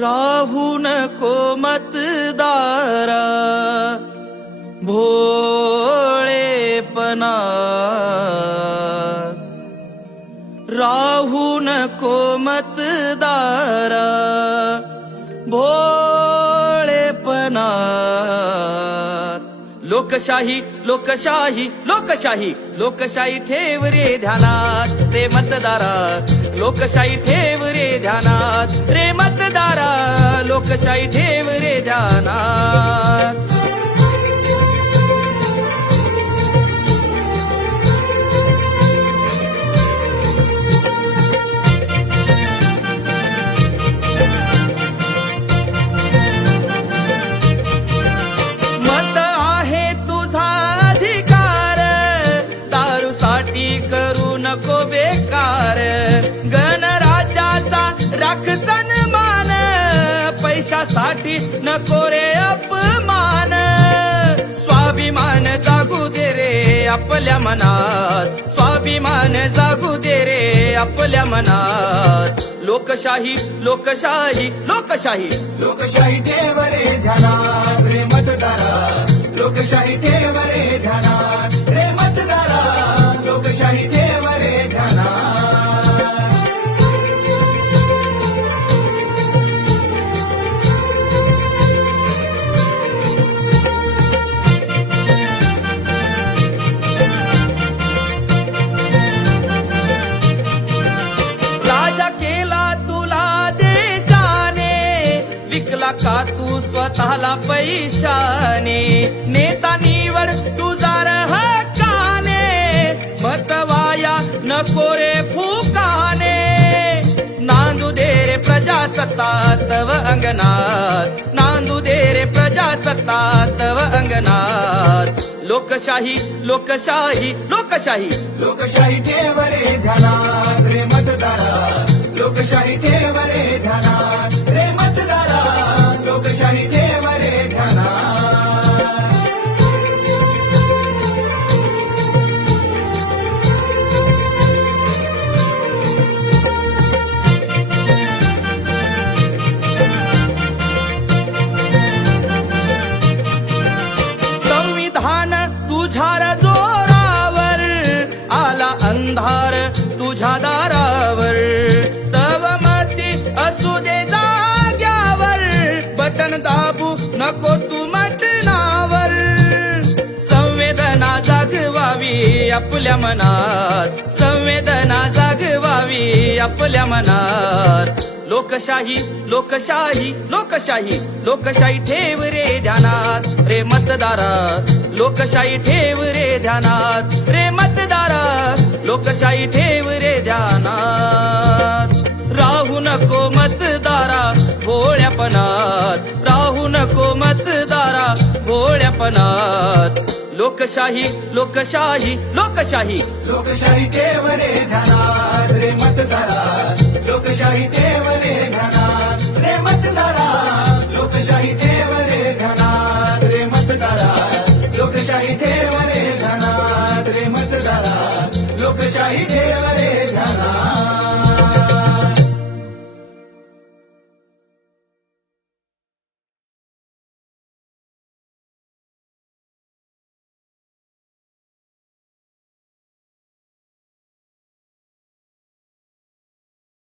राहू नको मतदारा भोळेपणा राहू नको मतदारा भोळेपणा लोकशाही लोकशाही लोकशाही. लोकशाही ठेव रे ध्यानात रे मतदारा लोकशाही ठेव रे ध्यानात रे मतदारा लोकशाही ठेव रे ध्यानात. पैशासाठी नको रे अपमान. स्वाभिमान जागू दे रे आपल्या मनात. स्वाभिमान जागू दे रे आपल्या मनात. लोकशाही लोकशाही लोकशाही. लोकशाही ठेव रे ध्यानात रे मतदारा लोकशाही ठेव रे ध्यानात. का तू स्वतःला पैशाने? नेता निवड तुझा हक्काने मतवाया नको रे फुकाने. नांदू दे रे प्रजासत्तात्व अंगणात. नांदू दे रे प्रजासत्तात तव अंगणात. लोकशाही लोकशाही लोकशाही. लोकशाही ठेव रे ध्यानात रे मतदारा लोकशाही ठेव रे ध्यानात. आपल्या मनात संवेदना जागवावी आपल्या मनात. लोकशाही लोकशाही लोकशाही लोकशाही ठेव रे ध्यानात रे मतदारा लोकशाही ठेव रे ध्यानात रे मतदारा लोकशाही ठेव रे ध्यानात. राहू नको मतदारा भोळ्यापणात. राहू नको मतदारा भोळ्यापणात. लोकशाही लोकशाही लोकशाही. लोकशाही ठेव रे ध्यानात रे मतदारा. लोकशाही ठेव रे ध्यानात रे मतदारा. लोकशाही ठेव रे ध्यानात रे मतदारा. लोकशाही ठेव रे ध्यानात रे मतदारा. लोकशाही ठेव